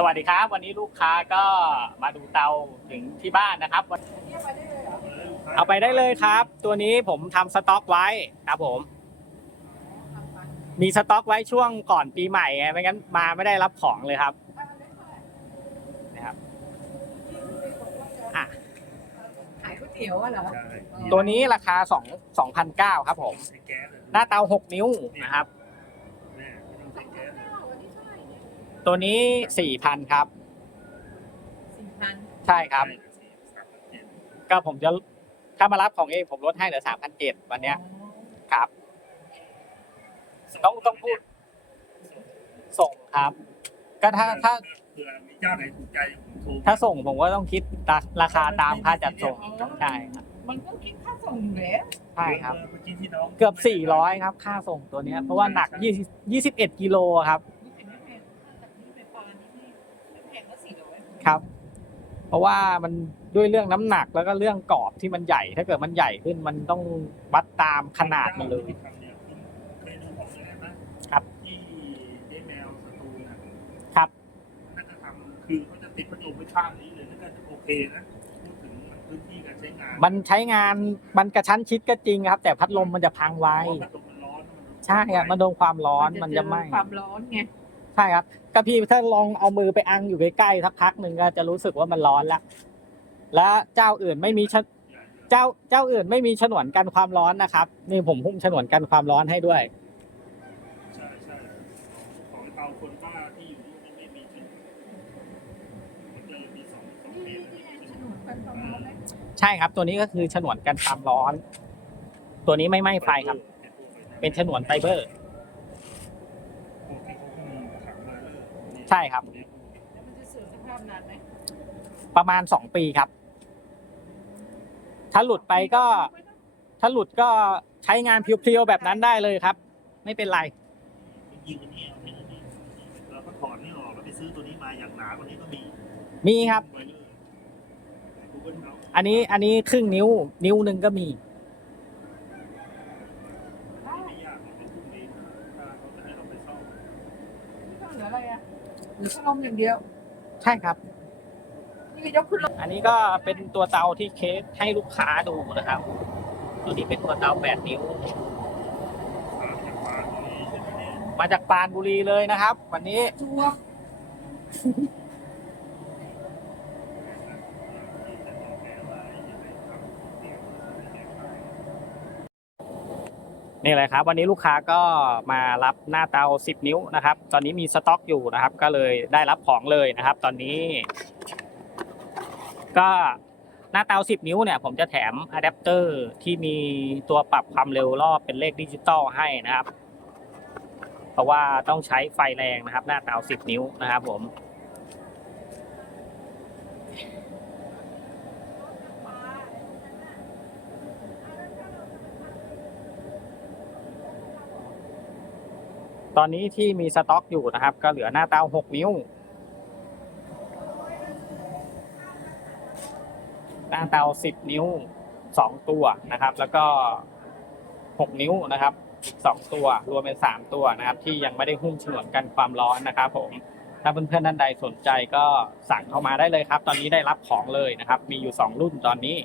สวัสดีครับ วันนี้ลูกค้าก็มาดูเตาถึงที่บ้านนะครับ เอาไปได้เลยครับ ตัวนี้ผมทำสต็อกไว้ครับผม มีสต็อกไว้ช่วงก่อนปีใหม่ไงไม่งั้นมาไม่ได้รับของเลยครับนะครับอะขายก๋วยเตี๋ยวอะเหรอใช่ตัวนี้ราคาสองสองพันเก้าครับผมใช้แก๊สเลยหน้าเตาหกนิ้วนะครับ แม่ไม่ต้องใช้แก๊สเลย ตัวนี้สี่พันครับ สี่พันใช่ครับใช่สี่สามพันเจ็ดก็ผมจะถ้ามารับของเองผมลดให้เหลือสามพันเจ็ดวันเนี้ยครับ ต้องต้องพูด ส่งครับ ก็ถ้าถ้าเผื่อมีเจ้าไหนถูกใจผมโทรถ้าส่งผมก็ต้องคิดราราคาตามค่าจัดส่งใช่ครับมันก็คิดค่าส่งอยู่แล้วใช่ครับ เมื่อกี้ที่น้อง เกือบสี่ร้อยครับ ค่าส่งตัวเนี้ยเพราะว่าหนักยี่ยี่สิบเอ็ดกิโลครับ นี่เห็นไหมแพงจากนี้ไปปลานี่ไม่แพงก็ สี่ร้อยครับ เพราะว่ามันด้วยเรื่องน้ำหนักแล้วก็เรื่องกรอบที่มันใหญ่ ถ้าเกิดมันใหญ่ขึ้นมันต้องวัดตามขนาดมันเลยที่ทำเนี่ยเคยดูของอะไรไหมครับที่เดแมวสตูลน่ะครับน่าจะทำคือเขาจะติดพัดลมไว้ข้างนี้เลยน่าจะโอเคนะพูดถึงพื้นที่การใช้งาน มันใช้งานมันกระชั้นชิดก็จริงครับ แต่พัดลมมันจะพังไวเพราะพัดลมมันร้อนมันใช่ครับมันโดนความร้อนมันจะไหม้ความร้อนไง ใช่ครับก็พี่ถ้าลองเอามือไปอังอยู่ใกล้ๆสักพักหนึ่งก็จะรู้สึกว่ามันร้อนแล้วและเจ้าอื่นไม่มีชะเจ้าเจ้าอื่นไม่มีฉนวนกันความร้อนนะครับ นี่ผมหุ้มฉนวนกันความร้อนให้ด้วยใช่ใช่ของเตาคนบ้าที่อยู่นี่ไม่มีจริงมันก็เลยมีสองสองนี่เมตรนี่ไงฉนวนกันความร้อนไหมใช่ครับ ตัวนี้ก็คือฉนวนกันความร้อน ตัวนี้ไม่ไหม้ไฟครับ เป็นฉนวนไฟเบอร์ ใช่ครับ แล้วมันจะเสื่อมสภาพนานไหมประมาณสองปีครับ ถ้าหลุดไปก็ ถ้าหลุดก็ใช้งานเพียวๆแบบนั้นได้เลยครับ ไม่เป็นไร ยิงอันนี้เอาแค่นั้นเองเราก็ถอดนี่ออกแล้วไปซื้อตัวนี้มาอย่างหนากว่านี้ก็มีมีครับ ไวเลอร์กูเกิลเฮาส์อันนี้อันนี้ครึ่งนิ้ว นิ้วหนึ่งก็มีไม่ยากหรอกเราพรุ่งนี้ถ้าเขาจะให้เราไปซ่อมไม่ต้องเหลืออะไรอะเหลือพัดลมอย่างเดียวใช่ครับ นี่ก็ยกขึ้นลงอันนี้ก็เป็นตัวเตาที่เคสให้ลูกค้าดูนะครับ ตัวนี้เป็นตัวเตาแปดนิ้วตามจากฟ้าตรงนี้ใช่ไหมเนี่ยมาจากปรานบุรีเลยนะครับ วันนี้จัว นี่เลยครับ วันนี้ลูกค้าก็มารับหน้าเตา 10 นิ้วนะครับ ตอนนี้มีสต็อกอยู่นะครับ ก็เลยได้รับของเลยนะครับ ตอนนี้ ก็หน้าเตา 10 นิ้วเนี่ยผมจะแถมอะแดปเตอร์ที่มีตัวปรับความเร็วรอบเป็นเลขดิจิตอลให้นะครับ เพราะว่าต้องใช้ไฟแรงนะครับ หน้าเตา 10 นิ้วนะครับผม ตอนนี้ที่มีสต็อกอยู่นะครับ ก็เหลือหน้าเตา 6 นิ้ว หน้าเตา 10 นิ้ว 2 ตัวนะครับ แล้วก็ 6 นิ้วนะครับอีก2ตัว รวมเป็น 3 ตัวนะครับ ที่ยังไม่ได้หุ้มฉนวนกันความร้อนนะครับผมถ้าเพื่อนๆท่านใดสนใจก็สั่งเข้ามาได้เลยครับ ตอนนี้ได้รับของเลยนะครับ มีอยู่ 2 รุ่นตอนนี้